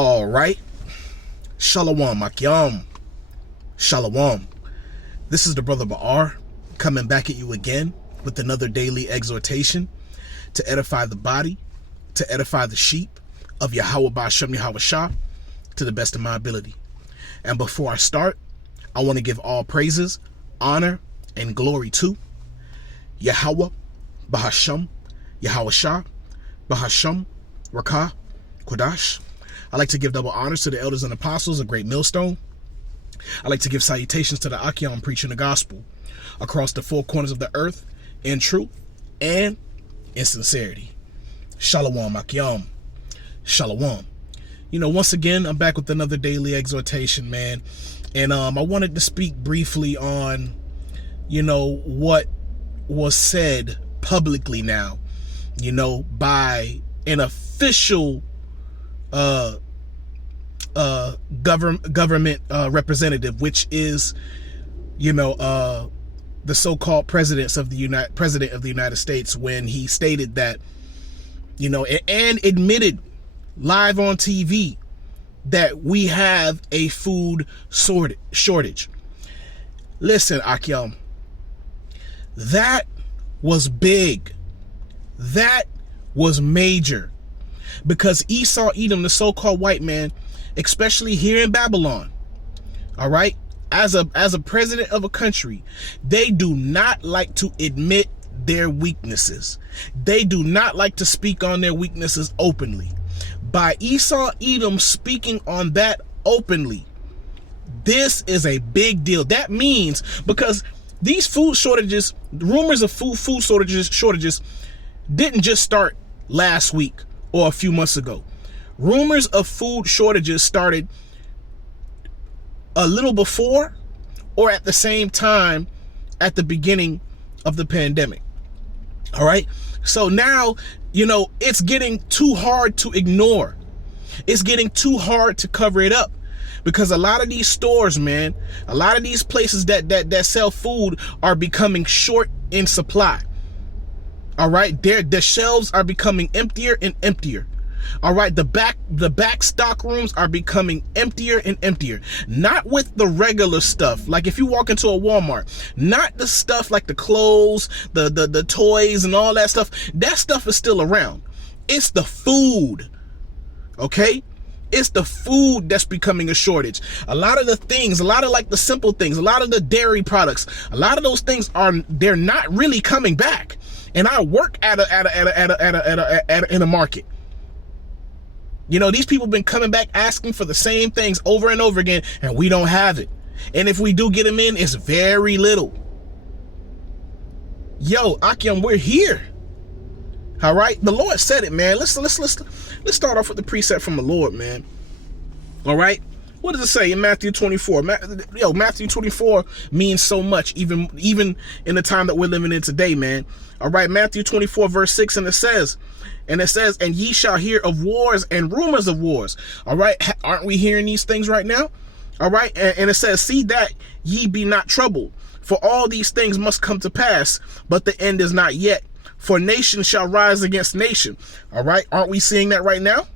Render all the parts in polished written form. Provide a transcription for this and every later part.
All right. Shalom, Akyam. Shalom. This is the Brother Ba'ar coming back at you again with another daily exhortation to edify the body, to edify the sheep of Yahweh Ba'ashem Yahweh Shah to the best of my ability. And before I start, I want to give all praises, honor, and glory to Yahweh Ba'ashem Yahweh Shah Ba'ashem Rakah Kodash. I like to give double honors to the elders and apostles, a great millstone. I like to give salutations to the Akyam preaching the gospel across the four corners of the earth in truth and in sincerity. Shalom, Akyam. Shalom. You know, once again, I'm back with another daily exhortation, man. And I wanted to speak briefly on, you know, what was said publicly now, you know, by an official government representative, which is, you know, the so-called president of the United States, when he stated that, you know, and admitted live on TV that we have a food shortage. Listen, Akyam, that was big. That was major. Because Esau Edom, the so-called white man, especially here in Babylon, all right, as a president of a country, they do not like to admit their weaknesses. They do not like to speak on their weaknesses openly. By Esau Edom speaking on that openly, this is a big deal. That means, because these food shortages, rumors of food shortages didn't just start last week or a few months ago. Rumors of food shortages started a little before or at the same time at the beginning of the pandemic. All right. So now, you know, it's getting too hard to ignore. It's getting too hard to cover it up, because a lot of these stores, man, a lot of these places that sell food are becoming short in supply. All right, the shelves are becoming emptier and emptier. All right, the back stock rooms are becoming emptier and emptier. Not with the regular stuff, like if you walk into a Walmart, not the stuff like the clothes, the toys and all that stuff. That stuff is still around. It's the food, okay? It's the food that's becoming a shortage. A lot of the things, a lot of like the simple things, a lot of the dairy products, a lot of those things they're not really coming back. And I work in a market. You know, these people have been coming back asking for the same things over and over again, and we don't have it. And if we do get them in, it's very little. Yo, Akyam, we're here. All right, the Lord said it, man. Let's start off with the precept from the Lord, man. All right. What does it say in Matthew 24? Matthew 24 means so much, even in the time that we're living in today, man. All right, Matthew 24, verse 6, and it says, and ye shall hear of wars and rumors of wars. All right, aren't we hearing these things right now? All right, and it says, see that ye be not troubled, for all these things must come to pass, but the end is not yet. For nation shall rise against nation. All right, aren't we seeing that right now?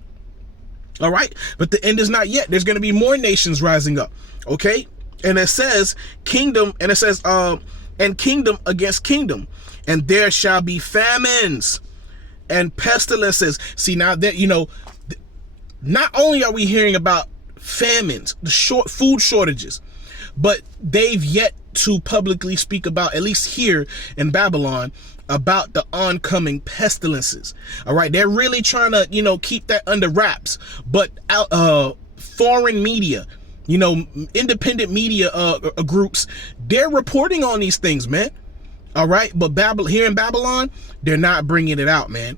All right, but the end is not yet. There's going to be more nations rising up. Okay, and it says kingdom, and it says and kingdom against kingdom, and there shall be famines and pestilences. See, now that, you know, not only are we hearing about famines, the food shortages, but they've yet to publicly speak about, at least here in Babylon, about the oncoming pestilences. All right, they're really trying to, you know, keep that under wraps, but foreign media, you know, independent media groups, they're reporting on these things, man. All right, but here in Babylon, they're not bringing it out, man.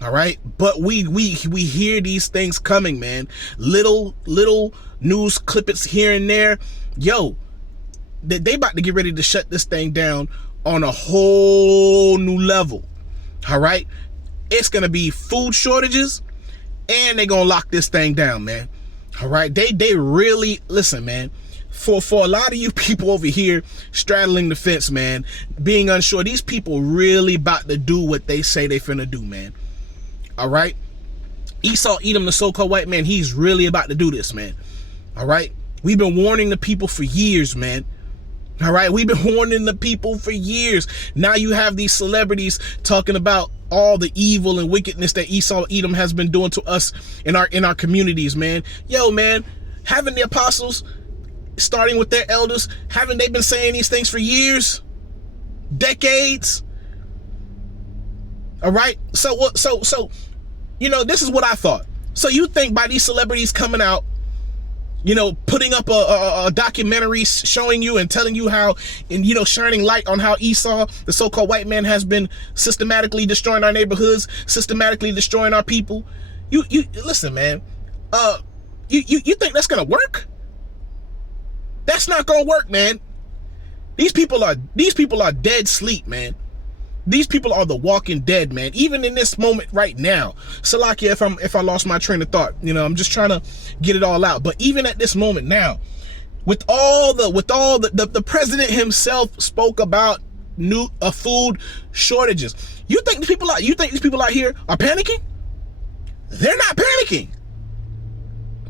All right, but we hear these things coming, man. Little news clippets here and there. Yo, they about to get ready to shut this thing down on a whole new level. All right, it's gonna be food shortages, and they're gonna lock this thing down, man. All right, they really, listen, man. For a lot of you people over here straddling the fence, man, being unsure, these people really about to do what they say they finna do, man. All right, Esau Edom, the so-called white man, he's really about to do this, man. All right. We've been warning the people for years, man. All right. We've been warning the people for years. Now you have these celebrities talking about all the evil and wickedness that Esau Edom has been doing to us in our communities, man. Yo, man, haven't the apostles, starting with their elders, haven't they been saying these things for years, decades? All right. So this is what I thought. So you think by these celebrities coming out, putting up a documentary showing you and telling you how, and, shining light on how Esau, the so-called white man, has been systematically destroying our neighborhoods, systematically destroying our people. You listen, man. You think that's going to work? That's not going to work, man. These people are dead sleep, man. These people are the walking dead, man. Even in this moment right now, Salakia, if I lost my train of thought, I'm just trying to get it all out. But even at this moment now, with all the president himself spoke about food shortages. You think these people out here are panicking? They're not panicking.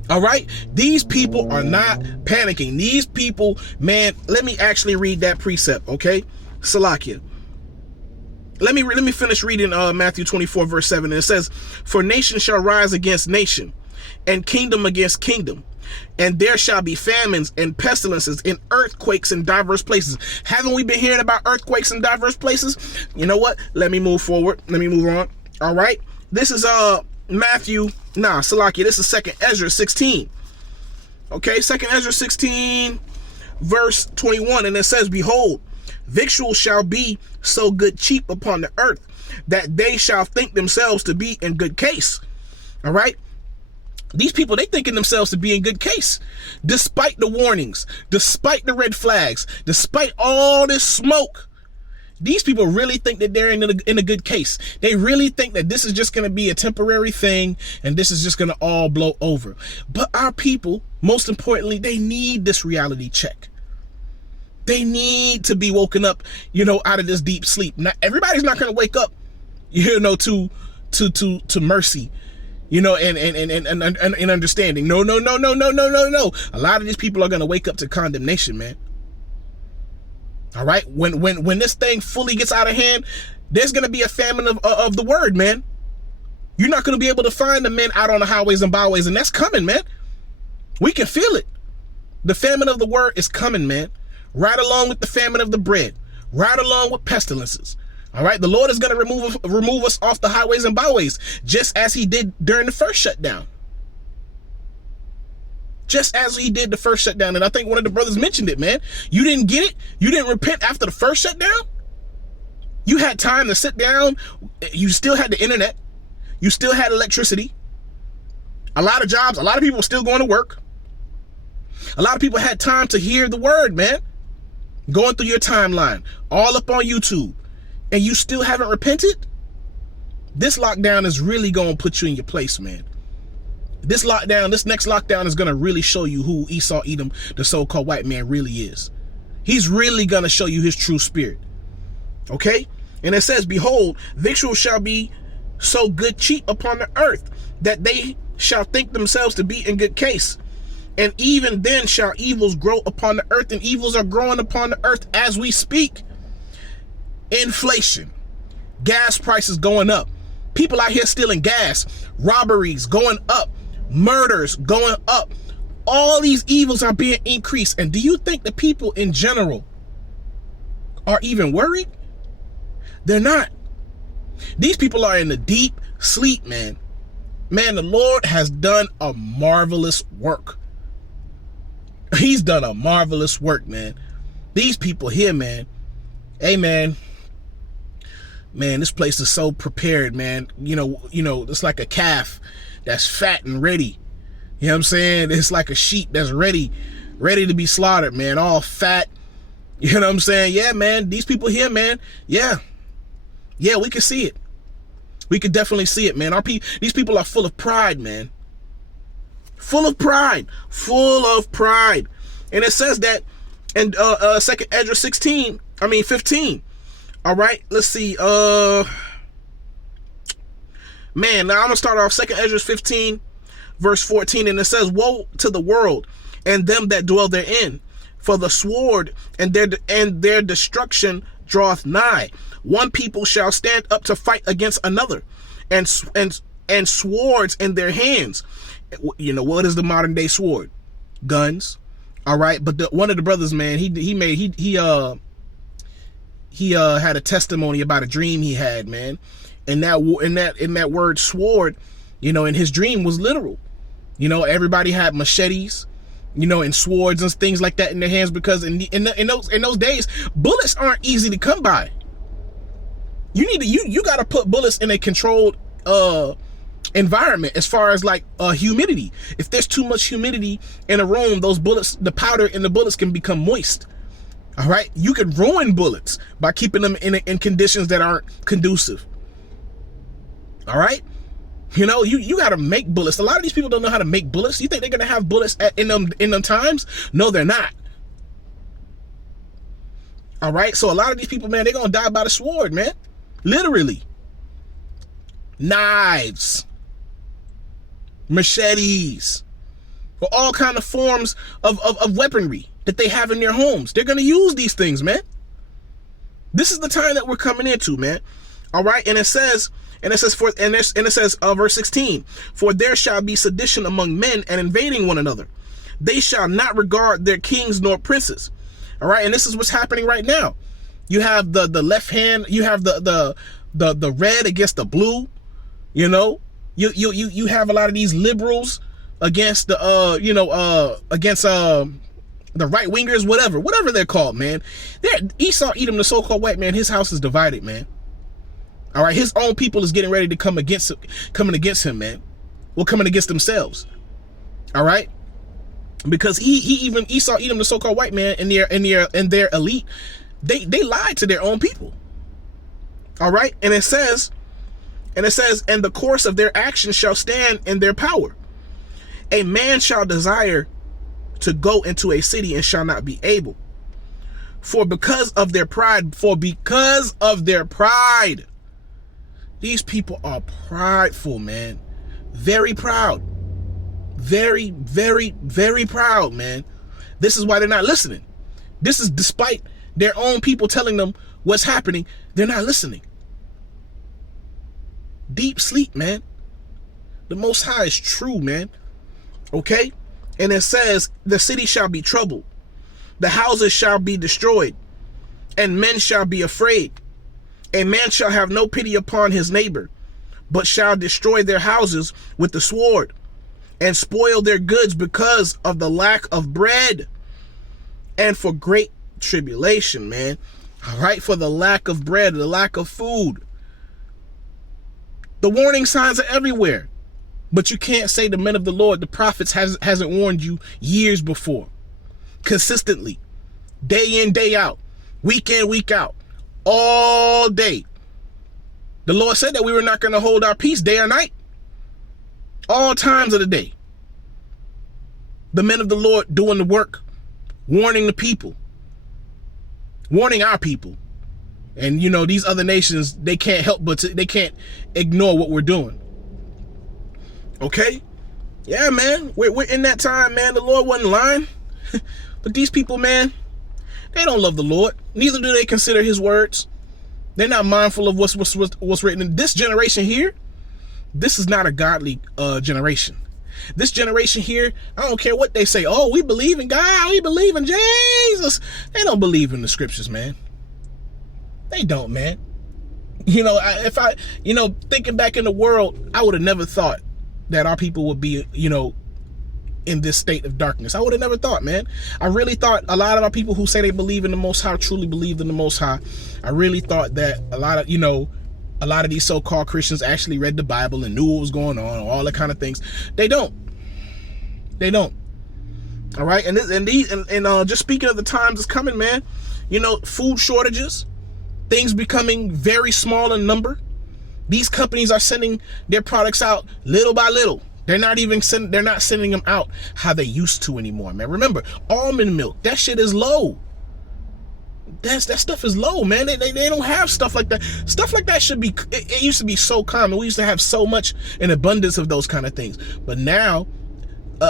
All right, these people are not panicking. These people, man. Let me actually read that precept, okay, Salakia. Let me finish reading Matthew 24 verse 7. And it says, "For nation shall rise against nation, and kingdom against kingdom, and there shall be famines and pestilences and earthquakes in diverse places." Haven't we been hearing about earthquakes in diverse places? You know what? Let me move forward. Let me move on. All right. This is Salakia. This is 2nd Ezra 16. Okay, 2nd Ezra 16 verse 21, and it says, "Behold, victuals shall be so good cheap upon the earth, that they shall think themselves to be in good case." All right. These people, they thinking themselves to be in good case, despite the warnings, despite the red flags, despite all this smoke. These people really think that they're in a good case. They really think that this is just going to be a temporary thing and this is just going to all blow over. But our people, most importantly, they need this reality check. They need to be woken up, out of this deep sleep. Now, everybody's not going to wake up, to mercy, and understanding. No. A lot of these people are going to wake up to condemnation, man. All right. When this thing fully gets out of hand, there's going to be a famine of the word, man. You're not going to be able to find the men out on the highways and byways, and that's coming, man. We can feel it. The famine of the word is coming, man. Right along with the famine of the bread, right along with pestilences. All right. The Lord is going to remove us off the highways and byways, just as he did during the first shutdown. Just as he did the first shutdown. And I think one of the brothers mentioned it, man. You didn't get it. You didn't repent after the first shutdown. You had time to sit down. You still had the internet. You still had electricity. A lot of jobs. A lot of people were still going to work. A lot of people had time to hear the word, man. Going through your timeline, all up on YouTube, and you still haven't repented? This lockdown is really going to put you in your place, man. This next lockdown is going to really show you who Esau Edom, the so-called white man, really is. He's really going to show you his true spirit. Okay? And it says, "Behold, victuals shall be so good cheap upon the earth, that they shall think themselves to be in good case. And even then shall evils grow upon the earth," and evils are growing upon the earth as we speak. Inflation, gas prices going up, people out here stealing gas, robberies going up, murders going up. All these evils are being increased. And do you think the people in general are even worried? They're not. These people are in the deep sleep, man. Man, the Lord has done a marvelous work. He's done a marvelous work, man. These people here, man. Hey, man, this place is so prepared, man. It's like a calf that's fat and ready. You know what I'm saying? It's like a sheep that's ready to be slaughtered, man. All fat. You know what I'm saying? Yeah, man. These people here, man. Yeah, we can see it. We could definitely see it, man. These people are full of pride, man. Full of pride. And it says that in 2nd Ezra 15. All right, let's see. Man, now I'm going to start off 2nd Ezra 15, verse 14, and it says, woe to the world and them that dwell therein, for the sword and their destruction draweth nigh. One people shall stand up to fight against another, and swords in their hands. You know, what is the modern day sword? Guns. All right, but one of the brothers, man, he had a testimony about a dream he had, man, and that word sword, you know, in his dream was literal. You know, everybody had machetes, you know, and swords and things like that in their hands, because in those days, bullets aren't easy to come by. You got to put bullets in a controlled environment, as far as like humidity. If there's too much humidity in a room, those bullets, the powder in the bullets can become moist. All right, you can ruin bullets by keeping them in conditions that aren't conducive. All right, you know, you got to make bullets. A lot of these people don't know how to make bullets. You think they're gonna have bullets in them times? No, they're not. All right, so a lot of these people, man, they're gonna die by the sword, man, literally. Knives, machetes, or all kind of forms of weaponry that they have in their homes. They're going to use these things, man. This is the time that we're coming into, man. All right. And it says, verse 16, for there shall be sedition among men and invading one another. They shall not regard their kings nor princes. All right. And this is what's happening right now. You have the left hand, you have the red against the blue. You know, you have a lot of these liberals against the against the right wingers, whatever they're called, man. Esau, Edom, the so-called white man, his house is divided, man. All right, his own people is getting ready to coming against him, man. Well, coming against themselves. All right, because he even Esau, Edom, the so-called white man, and their elite, they lied to their own people. All right, and it says, and the course of their actions shall stand in their power. A man shall desire to go into a city and shall not be able. For because of their pride, these people are prideful, man. Very proud. Very, very, very proud, man. This is why they're not listening. This is despite their own people telling them what's happening. They're not listening. Deep sleep, man. The Most High is true, man. Okay? And it says, the city shall be troubled. The houses shall be destroyed. And men shall be afraid. A man shall have no pity upon his neighbor, but shall destroy their houses with the sword, and spoil their goods because of the lack of bread, and for great tribulation, man. All right? For the lack of bread, the lack of food. The warning signs are everywhere, but you can't say the men of the Lord, the prophets, hasn't warned you years before. Consistently, day in, day out, week in, week out, all day. The Lord said that we were not going to hold our peace day or night, all times of the day. The men of the Lord doing the work, warning the people, warning our people. And, you know, these other nations, they can't help but they can't ignore what we're doing. Okay? Yeah, man. We're in that time, man. The Lord wasn't lying. But these people, man, they don't love the Lord. Neither do they consider his words. They're not mindful of what's written. In this generation here, this is not a godly generation. This generation here, I don't care what they say. Oh, we believe in God. We believe in Jesus. They don't believe in the scriptures, man. They don't, man. You know, thinking back in the world, I would have never thought that our people would be, you know, in this state of darkness. I would have never thought, man. I really thought a lot of our people who say they believe in the Most High truly believed in the Most High. I really thought that a lot of these so-called Christians actually read the Bible and knew what was going on, all that kind of things. They don't. They don't. All right, and just speaking of the times that's coming, man. You know, food shortages. Things becoming very small in number. These companies are sending their products out little by little. They're not sending them out how they used to anymore, man. Remember, almond milk, that shit is low. that stuff is low, man. They don't have stuff like that. Stuff like that should be, it used to be so common. We used to have so much in abundance of those kind of things. But now,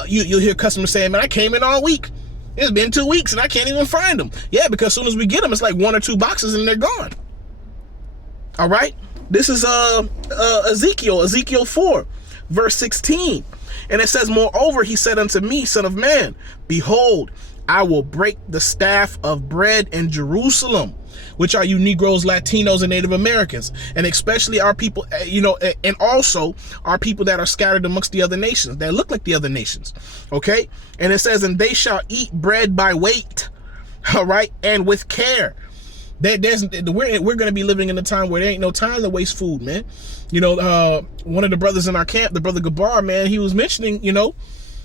you'll hear customers saying, man, I came in all week. It's been 2 weeks and I can't even find them. Yeah, because as soon as we get them, it's like 1 or 2 boxes and they're gone. All right. This is Ezekiel 4, verse 16. And it says, moreover, he said unto me, son of man, behold, I will break the staff of bread in Jerusalem, which are you Negroes, Latinos, and Native Americans, and especially our people, and also our people that are scattered amongst the other nations, that look like the other nations. Okay. And it says, and they shall eat bread by weight. All right. And with care. We're going to be living in a time where there ain't no time to waste food, man. One of the brothers in our camp, the brother Gabar, man, he was mentioning,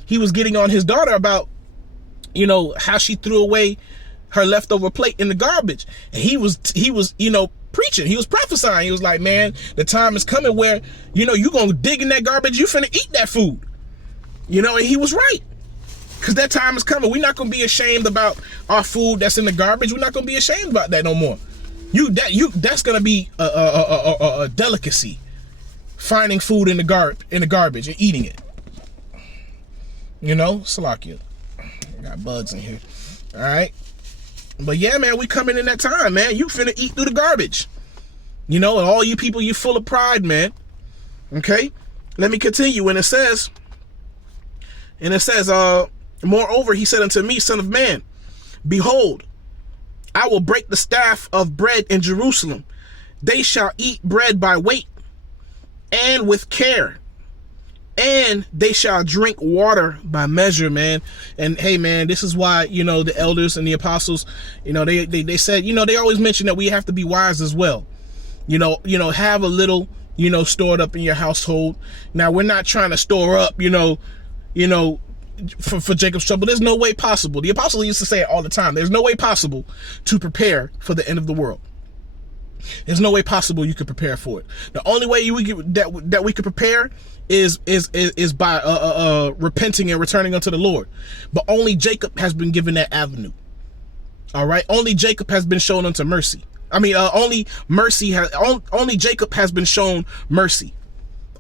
he was getting on his daughter about, how she threw away her leftover plate in the garbage. And he was, preaching, he was prophesying. He was like, man, the time is coming where, you're going to dig in that garbage. You finna eat that food, and he was right. Because that time is coming. We're not going to be ashamed about our food that's in the garbage. We're not going to be ashamed about that no more. That's going to be a delicacy. Finding food in the garbage and eating it. Salakia. Got bugs in here. All right. But yeah, man, we coming in that time, man. You finna eat through the garbage. And all you people, you full of pride, man. Okay. Let me continue. And it says, moreover, he said unto me, son of man, behold, I will break the staff of bread in Jerusalem. They shall eat bread by weight and with care, and they shall drink water by measure, man. And hey, man, this is why, the elders and the apostles, they said, they always mention that we have to be wise as well. Have a little, stored up in your household. Now, we're not trying to store up, for Jacob's trouble. There's no way possible. The apostle used to say it all the time. There's no way possible to prepare for the end of the world. There's no way possible you could prepare for it. The only way that we could prepare is by repenting and returning unto the Lord. But only Jacob has been given that avenue. All right. Only Jacob has been shown unto mercy. Only Jacob has been shown mercy.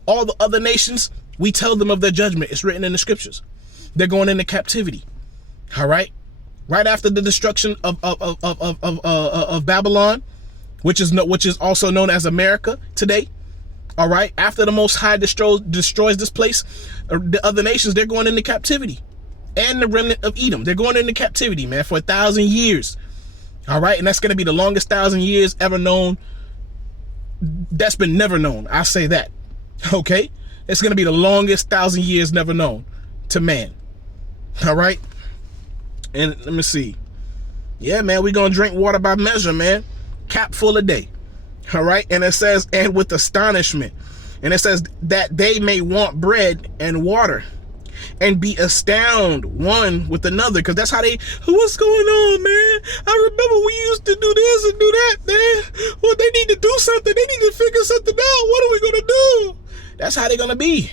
All the other nations, we tell them of their judgment. It's written in the scriptures. They're going into captivity. All right. Right after the destruction of Babylon, which is also known as America today. All right. After the Most High destroys this place, the other nations, they're going into captivity. And the remnant of Edom, they're going into captivity, man, for 1,000 years. All right. And that's going to be the longest 1,000 years ever known. That's been never known. I say that. Okay. It's going to be the longest 1,000 years never known to man. All right. And let me see. Yeah, man, we're going to drink water by measure, man. Cap full a day. All right. And it says, and with astonishment. And it says that they may want bread and water and be astounded one with another. Because that's how what's going on, man? I remember we used to do this and do that, man. Well, they need to do something. They need to figure something out. What are we going to do? That's how they're going to be.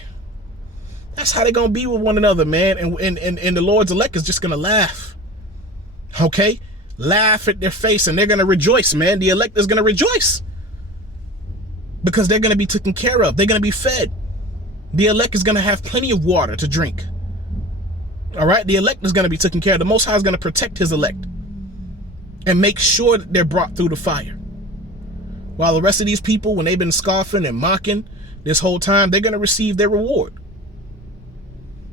That's how they're going to be with one another, man. And the Lord's elect is just going to laugh. Okay? Laugh at their face and they're going to rejoice, man. The elect is going to rejoice. Because they're going to be taken care of. They're going to be fed. The elect is going to have plenty of water to drink. All right? The elect is going to be taken care of. The Most High is going to protect his elect. And make sure that they're brought through the fire. While the rest of these people, when they've been scoffing and mocking this whole time, they're going to receive their reward.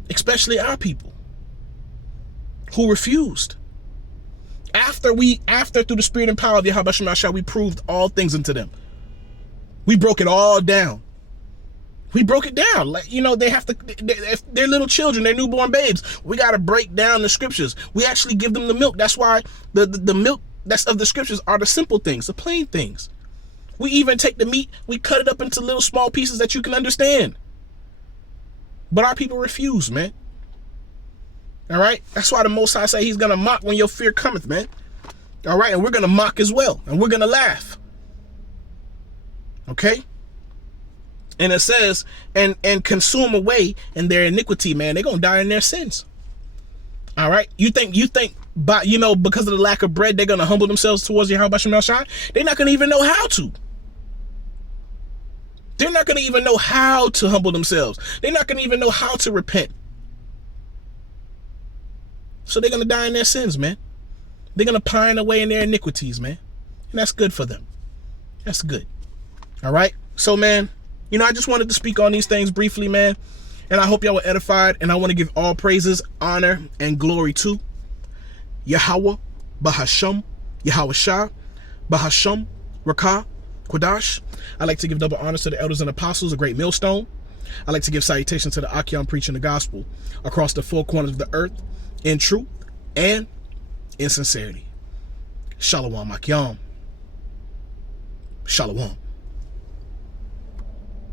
Especially our people who refused. After through the spirit and power of Yahweh Shemashah, we proved all things unto them. We broke it all down. We broke it down. Like, they have to, they're little children, they're newborn babes. We got to break down the scriptures. We actually give them the milk. That's why the milk that's of the scriptures are the simple things, the plain things. We even take the meat, we cut it up into little small pieces that you can understand. But our people refuse, man. All right. That's why the Most High say he's going to mock when your fear cometh, man. All right. And we're going to mock as well. And we're going to laugh. Okay. And it says, and consume away in their iniquity, man. They're going to die in their sins. All right. You think but because of the lack of bread, they're going to humble themselves towards Yahweh Shem Shai. They're not going to even know how to. They're not going to even know how to humble themselves. They're not going to even know how to repent. So they're going to die in their sins, man. They're going to pine away in their iniquities, man. And that's good for them. That's good. All right. So, man, I just wanted to speak on these things briefly, man. And I hope y'all were edified. And I want to give all praises, honor, and glory to Yahweh, Bahasham, Yahweh Shah, Bahasham, Rakah, Quadash. I like to give double honors to the elders and apostles, a great millstone. I like to give salutations to the Akim preaching the gospel across the four corners of the earth in truth and in sincerity. Shalom Akim. Shalom.